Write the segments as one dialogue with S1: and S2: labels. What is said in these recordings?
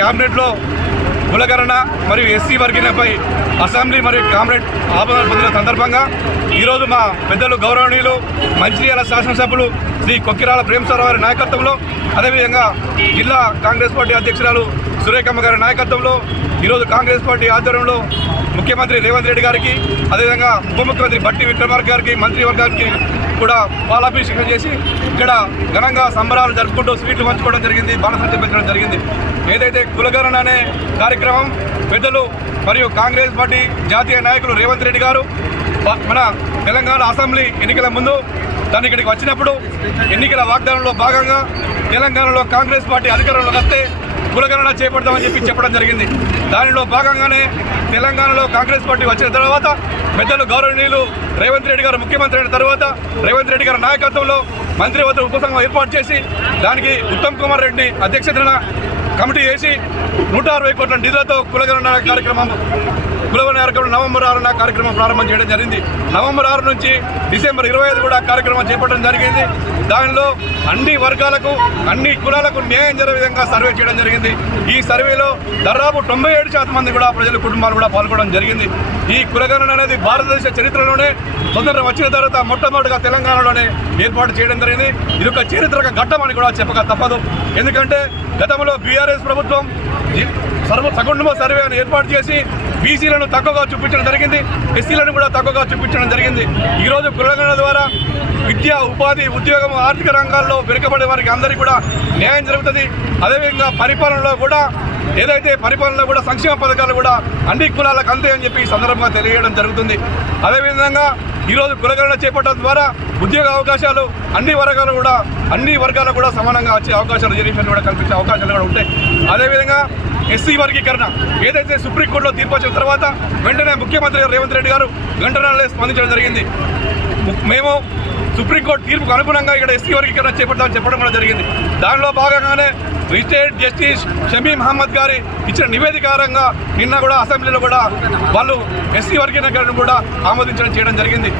S1: క్యాబినెట్లో కులగణన మరియు ఎస్సీ వర్గీలపై అసెంబ్లీ మరియు కామ్రేడ్ ఆమోదం పొందిన సందర్భంగా ఈరోజు మా పెద్దలు గౌరవనీయులు మంచిర్యాల శాసనసభ్యులు శ్రీ కొక్కిరాల ప్రేమసారావు గారి నాయకత్వంలో అదేవిధంగా జిల్లా కాంగ్రెస్ పార్టీ అధ్యక్షురాలు సురేఖమ్మ గారి నాయకత్వంలో ఈరోజు కాంగ్రెస్ పార్టీ ఆధ్వర్యంలో ముఖ్యమంత్రి రేవంత్ రెడ్డి గారికి అదేవిధంగా ఉప ముఖ్యమంత్రి బట్టి విక్రమార్క గారికి మంత్రివర్గానికి కూడా పాలాభిషేకం చేసి ఇక్కడ ఘనంగా సంబరాలు జరుపుకుంటూ స్వీట్లు పంచుకోవడం జరిగింది బాణసంచ పెంచడం జరిగింది. ఏదైతే కులగరణ అనే కార్యక్రమం పెద్దలు మరియు కాంగ్రెస్ పార్టీ జాతీయ నాయకులు రేవంత్ రెడ్డి గారు మన తెలంగాణ అసెంబ్లీ ఎన్నికల ముందు తను ఇక్కడికి వచ్చినప్పుడు ఎన్నికల వాగ్దానంలో భాగంగా తెలంగాణలో కాంగ్రెస్ పార్టీ అధికారంలోకి వస్తే కులగణన చేపడతామని చెప్పి చెప్పడం జరిగింది. దానిలో భాగంగానే తెలంగాణలో కాంగ్రెస్ పార్టీ వచ్చిన తర్వాత పెద్దలు గౌరవనీయులు రేవంత్ రెడ్డి గారు ముఖ్యమంత్రి అయిన తర్వాత రేవంత్ రెడ్డి గారి నాయకత్వంలో మంత్రివర్గ ఉపసంఘం ఏర్పాటు చేసి దానికి ఉత్తమ్ కుమార్ రెడ్డి అధ్యక్షతన కమిటీ వేసి నూట అరవై కోట్ల నిధులతో కులగణన కార్యక్రమం కులవ కార్యక్రమం నవంబర్ ఆరున కార్యక్రమం ప్రారంభం చేయడం జరిగింది. నవంబర్ ఆరు నుంచి డిసెంబర్ ఇరవై ఐదు కూడా కార్యక్రమం చేపట్టడం జరిగింది. దానిలో అన్ని వర్గాలకు అన్ని కులాలకు న్యాయం జరిగే విధంగా సర్వే చేయడం జరిగింది. ఈ సర్వేలో దాదాపు తొంభై ఏడు శాతం మంది కూడా ప్రజల కుటుంబాలు కూడా పాల్గొనడం జరిగింది. ఈ కులగణన అనేది భారతదేశ చరిత్రలోనే స్వతంత్రం వచ్చిన తర్వాత మొట్టమొదటిగా తెలంగాణలోనే ఏర్పాటు చేయడం జరిగింది. ఇది ఒక చరిత్రక ఘట్టం అని కూడా చెప్పక తప్పదు. ఎందుకంటే గతంలో బీఆర్ఎస్ ప్రభుత్వం సర్వ సకుటుంబ సర్వేను ఏర్పాటు చేసి బీసీలను తక్కువగా చూపించడం జరిగింది ఎస్సీలను కూడా తక్కువగా చూపించడం జరిగింది. ఈరోజు కులగణన ద్వారా విద్య ఉపాధి ఉద్యోగం ఆర్థిక రంగాల్లో వెనుకబడే వారికి అందరికీ కూడా న్యాయం జరుగుతుంది. అదేవిధంగా పరిపాలనలో కూడా ఏదైతే పరిపాలనలో కూడా సంక్షేమ పథకాలు కూడా అన్ని కులాలకు అంతే అని చెప్పి ఈ సందర్భంగా తెలియజేయడం జరుగుతుంది. అదేవిధంగా ఈరోజు కులగణన చేపట్టడం ద్వారా ఉద్యోగ అవకాశాలు అన్ని వర్గాలు కూడా అన్ని వర్గాలకు కూడా సమానంగా వచ్చే అవకాశాలు జరిగినట్టు కూడా కల్పించే అవకాశాలు కూడా ఉంటాయి. అదేవిధంగా ఎస్సీ వర్గీకరణ ఏదైతే సుప్రీంకోర్టులో తీర్పు వచ్చిన తర్వాత వెంటనే ముఖ్యమంత్రి రేవంత్ రెడ్డి గారు గంటనే స్పందించడం జరిగింది. మేము సుప్రీంకోర్టు తీర్పుకు అనుగుణంగా ఇక్కడ ఎస్సీ వర్గీకరణ చేపడతామని చెప్పడం కూడా జరిగింది. దానిలో భాగంగానే రిటైర్డ్ జస్టిస్ షమీ మహమ్మద్ గారి ఇచ్చిన నివేదికారంగా నిన్న కూడా అసెంబ్లీలో కూడా వాళ్ళు ఎస్సీ వర్గీకరణను కూడా ఆమోదించడం చేయడం జరిగింది.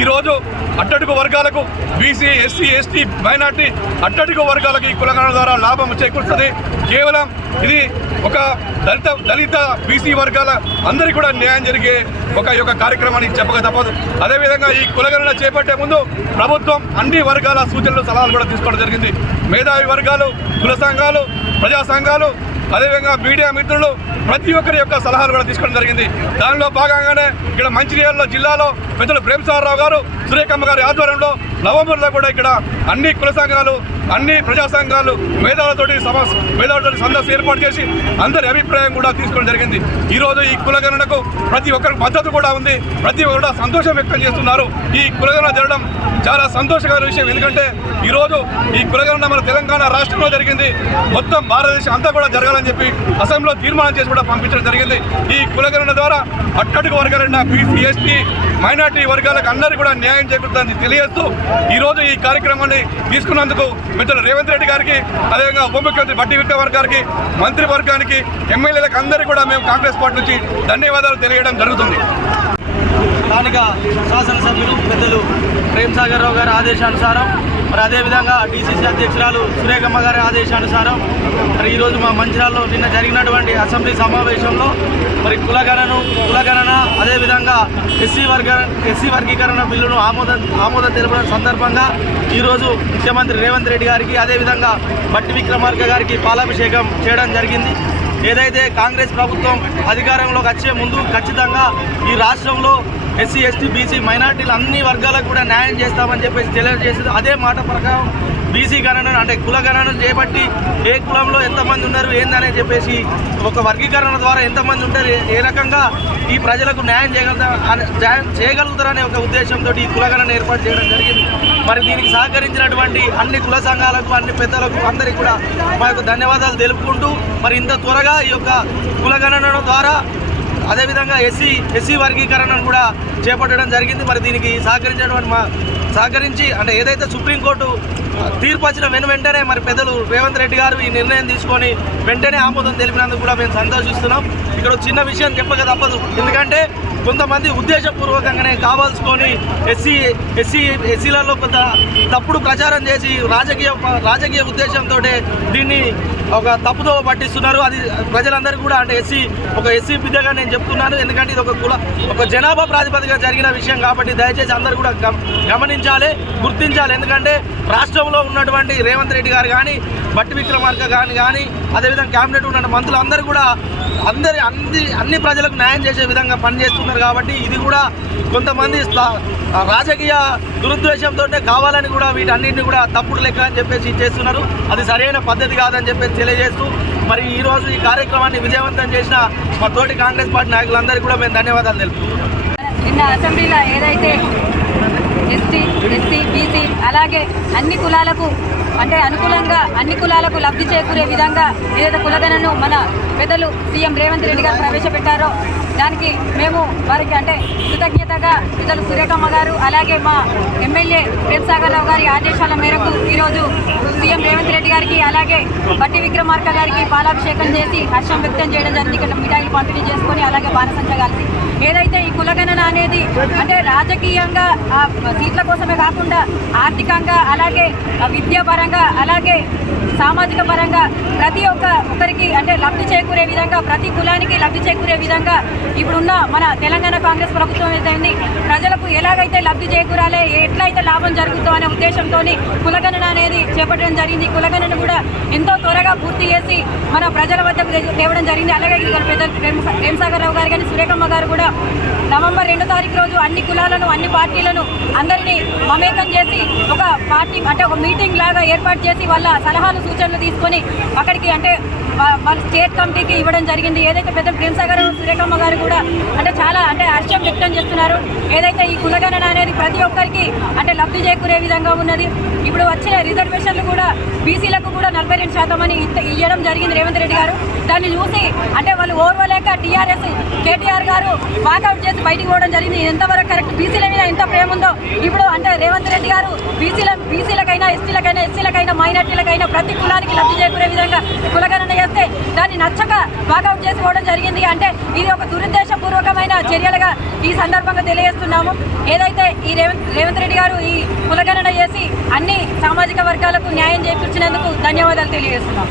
S1: ఈరోజు అట్టడుగు వర్గాలకు బీసీ ఎస్సీ ఎస్టీ మైనార్టీ అట్టడుగు వర్గాలకు ఈ కులగణన ద్వారా లాభం చేకూరుతుంది. కేవలం ఇది ఒక దళిత దళిత బీసీ వర్గాల అందరికీ కూడా న్యాయం జరిగే ఒక యొక్క కార్యక్రమాన్ని చెప్పక తప్పదు. అదేవిధంగా ఈ కులగణన చేపట్టే ముందు ప్రభుత్వం అన్ని వర్గాల సూచనలు సలహాలు కూడా తీసుకోవడం జరిగింది. మేధావి వర్గాలు కుల సంఘాలు ప్రజా సంఘాలు అదేవిధంగా మీడియా మిత్రులు ప్రతి ఒక్కరి యొక్క సలహాలు కూడా తీసుకోవడం జరిగింది. దానిలో భాగంగానే ఇక్కడ మంచిర్యాలలో జిల్లాలో పెద్దలు ప్రేమసారరావు గారు సురేఖమ్మ గారి ఆధ్వర్యంలో నవంబర్లో కూడా ఇక్కడ అన్ని కుల సంఘాలు అన్ని ప్రజా సంఘాలు మేధావులతోటి సమస్ మేధావులతోటి సందర్శ ఏర్పాటు చేసి అందరి అభిప్రాయం కూడా తీసుకోవడం జరిగింది. ఈరోజు ఈ కులగణనకు ప్రతి ఒక్కరికి మద్దతు కూడా ఉంది. ప్రతి ఒక్కరు కూడా సంతోషం వ్యక్తం చేస్తున్నారు. ఈ కులగణన జరగడం చాలా సంతోషకర విషయం. ఎందుకంటే ఈరోజు ఈ కులగణన మన తెలంగాణ రాష్ట్రంలో జరిగింది. మొత్తం భారతదేశం అంతా కూడా జరగాలని చెప్పి అసెంబ్లీలో తీర్మానం చేసి కూడా పంపించడం జరిగింది. ఈ కులగణన ద్వారా అట్టడుగు వర్గాలైన బీసీ ఎస్టీ మైనార్టీ వర్గాలకు అందరికీ కూడా న్యాయం చేకూరుతుందని తెలియజేస్తూ ఈరోజు ఈ కార్యక్రమాన్ని తీసుకున్నందుకు మిత్రులు రేవంత్ రెడ్డి గారికి అదేవిధంగా ఉప ముఖ్యమంత్రి బట్టి విక్రమార్ గారికి మంత్రి వర్గానికి ఎమ్మెల్యేలకు అందరికీ కూడా మేము కాంగ్రెస్ పార్టీ నుంచి ధన్యవాదాలు తెలియడం జరుగుతుంది.
S2: స్థానిక శాసనసభ్యులు పెద్దలు ప్రేమ్ సాగర్ రావు గారి ఆదేశానుసారం మరి అదేవిధంగా డీసీసీ అధ్యక్షురాలు సురేఖమ్మ గారి ఆదేశానుసారం మరి ఈరోజు మా మంచిరాల్లో నిన్న జరిగినటువంటి అసెంబ్లీ సమావేశంలో మరి కులగణను కులగణన అదేవిధంగా ఎస్సీ వర్గ ఎస్సీ వర్గీకరణ బిల్లును ఆమోద ఆమోద తెలపడం సందర్భంగా ఈరోజు ముఖ్యమంత్రి రేవంత్ రెడ్డి గారికి అదేవిధంగా బట్టి విక్రమార్క గారికి పాలాభిషేకం చేయడం జరిగింది. ఏదైతే కాంగ్రెస్ ప్రభుత్వం అధికారంలోకి వచ్చే ముందు ఖచ్చితంగా ఈ రాష్ట్రంలో ఎస్సీ ఎస్టీ బీసీ మైనార్టీలు అన్ని వర్గాలకు కూడా న్యాయం చేస్తామని చెప్పేసి తెలియజేసింది. అదే మాట ప్రకారం బీసీ గణన అంటే కుల గణన చేపట్టి ఏ కులంలో ఎంతమంది ఉన్నారు ఏందని చెప్పేసి ఒక వర్గీకరణ ద్వారా ఎంతమంది ఉంటారు ఏ- రకంగా ఈ ప్రజలకు న్యాయం చేయగలుగుతా న్యాయం చేయగలుగుతారనే ఒక ఉద్దేశంతో ఈ కులగణన ఏర్పాటు చేయడం జరిగింది. మరి దీనికి సహకరించినటువంటి అన్ని కుల సంఘాలకు అన్ని పెద్దలకు అందరికీ కూడా మా యొక్క ధన్యవాదాలు తెలుపుకుంటూ మరి ఇంత త్వరగా ఈ యొక్క కులగణన ద్వారా అదేవిధంగా ఎస్సీ ఎస్సీ వర్గీకరణను కూడా చేపట్టడం జరిగింది. మరి దీనికి సహకరించడం మా సహకరించి అంటే ఏదైతే సుప్రీంకోర్టు తీర్పు వచ్చిన వెను వెంటనే మరి పెద్దలు రేవంత్ రెడ్డి గారు ఈ నిర్ణయం తీసుకొని వెంటనే ఆమోదం తెలిపినందుకు కూడా మేము సంతోషిస్తున్నాం. ఇక్కడ చిన్న విషయం చెప్పక తప్పదు. ఎందుకంటే కొంతమంది ఉద్దేశపూర్వకంగానే కావాల్సుకొని ఎస్సీ ఎస్సీ ఎస్సీలలో కొంత తప్పుడు ప్రచారం చేసి రాజకీయ రాజకీయ ఉద్దేశంతో దీన్ని ఒక తప్పుదో పట్టిస్తున్నారు. అది ప్రజలందరికీ కూడా అంటే ఎస్సీ ఒక ఎస్సీ బిడ్డగా నేను చెప్తున్నాను. ఎందుకంటే ఇది ఒక కుల ఒక జనాభా ప్రాతిపదిక జరిగిన విషయం కాబట్టి దయచేసి అందరూ కూడా గమ- గమనించాలి గుర్తించాలి. ఎందుకంటే రాష్ట్రంలో ఉన్నటువంటి రేవంత్ రెడ్డి గారు కానీ బట్టి విక్రమార్క కానీ కానీ అదేవిధంగా క్యాబినెట్ ఉన్న మంత్రులు అందరూ కూడా అందరి అన్ని అన్ని ప్రజలకు న్యాయం చేసే విధంగా పనిచేస్తున్నారు కాబట్టి ఇది కూడా కొంతమంది రాజకీయ దురుద్దేశంతో కావాలని కూడా వీటన్నింటిని కూడా తప్పుడు లెక్క అని చెప్పేసి చేస్తున్నారు. అది సరైన పద్ధతి కాదని చెప్పేసి తెలియజేస్తూ మరి ఈరోజు ఈ కార్యక్రమాన్ని విజయవంతం చేసిన మా తోటి కాంగ్రెస్ పార్టీ నాయకులందరికీ కూడా మేము ధన్యవాదాలు తెలుపుతున్నాం.
S3: నిన్న అసెంబ్లీలో ఏదైతే ఎస్టీ ఎస్సీ బీసీ అలాగే అన్ని కులాలకు అంటే అనుకూలంగా అన్ని కులాలకు లబ్ధి చేకూరే విధంగా ఏదైతే కులగణను మన పెద్దలు సీఎం రేవంత్ రెడ్డి గారు ప్రవేశపెట్టారో దానికి మేము వారికి అంటే కృతజ్ఞతగా పెద్దలు సురేఖమ్మ గారు అలాగే మా ఎమ్మెల్యే ప్రేమ్సాగర్ రావు గారి ఆదేశాల మేరకు ఈరోజు సీఎం రేవంత్ రెడ్డి గారికి అలాగే బట్టి విక్రమార్క గారికి పాలాభిషేకం చేసి హర్షం వ్యక్తం చేయడం జరిగింది. ఇక్కడ మిఠాయిలు పంపిణీ చేసుకొని అలాగే బాణసంచ కలిసి ఏదైతే ఈ కులగణన అనేది అంటే రాజకీయంగా సీట్ల కోసమే కాకుండా ఆర్థికంగా అలాగే విద్యాపరంగా అలాగే సామాజిక పరంగా ప్రతి ఒక్క ఒకరికి అంటే లబ్ధి చేకూరే విధంగా ప్రతి కులానికి లబ్ధి చేకూరే విధంగా ఇప్పుడున్న మన తెలంగాణ కాంగ్రెస్ ప్రభుత్వం ఏదైంది? ప్రజలకు ఎలాగైతే లబ్ధి చేకూరాలి ఎట్లయితే లాభం జరుగుతుందో అనే ఉద్దేశంతో కులగణన అనేది చేపట్టడం జరిగింది. కులగణన కూడా ఎంతో త్వరగా పూర్తి చేసి మన ప్రజల వద్దకు తేవడం జరిగింది. అలాగే ఇక్కడ పెద్ద ప్రేమ ప్రేమసాగర్ రావు గారు కానీ సురేఖమ్మ గారు కూడా నవంబర్ రెండో తారీఖు రోజు అన్ని కులాలను అన్ని పార్టీలను అందరినీ మమేకం చేసి ఒక పార్టీ అంటే ఒక మీటింగ్ లాగా ఏర్పాటు చేసి వాళ్ళ సలహాలు సూచనలు తీసుకొని అక్కడికి అంటే వాళ్ళ స్టేట్ కమిటీకి ఇవ్వడం జరిగింది. ఏదైతే పెద్ద ప్రిన్సాగర్ సురేఖమ్మ గారు కూడా అంటే చాలా అంటే హర్షం వ్యక్తం చేస్తున్నారు. ఏదైతే ఈ కులగణన అనేది ప్రతి ఒక్కరికి అంటే లబ్ధి చేకూరే విధంగా ఉన్నది. ఇప్పుడు వచ్చిన రిజర్వేషన్లు కూడా బీసీలకు కూడా నలభై రెండు శాతం అని ఇవ్వడం జరిగింది రేవంత్ రెడ్డి గారు. దాన్ని చూసి అంటే వాళ్ళు ఓర్వలేక టీఆర్ఎస్ కేటీఆర్ గారు వాకౌట్ చేసి బయటికి పోవడం జరిగింది. ఎంతవరకు కరెక్ట్? బీసీల మీద ఎంత ప్రేమ ఉందో ఇప్పుడు అంటే రేవంత్ రెడ్డి గారు బీసీల బీసీలకైనా ఎస్టీలకైనా ఎస్సీలకైనా మైనార్టీలకైనా ప్రతి కులానికి లబ్ధి చేకూరే విధంగా కులగణన చేస్తే దాన్ని నచ్చక వాకౌట్ చేసుకోవడం జరిగింది. అంటే ఇది ఒక దురుద్దేశపూర్వకమైన చర్యలుగా ఈ సందర్భంగా తెలియజేస్తున్నాము. ఏదైతే ఈ రేవంత్ రేవంత్ రెడ్డి గారు ఈ కులగణన చేసి అన్ని సామాజిక వర్గాలకు న్యాయం చేకూర్చినందుకు ధన్యవాదాలు తెలియజేస్తున్నాం.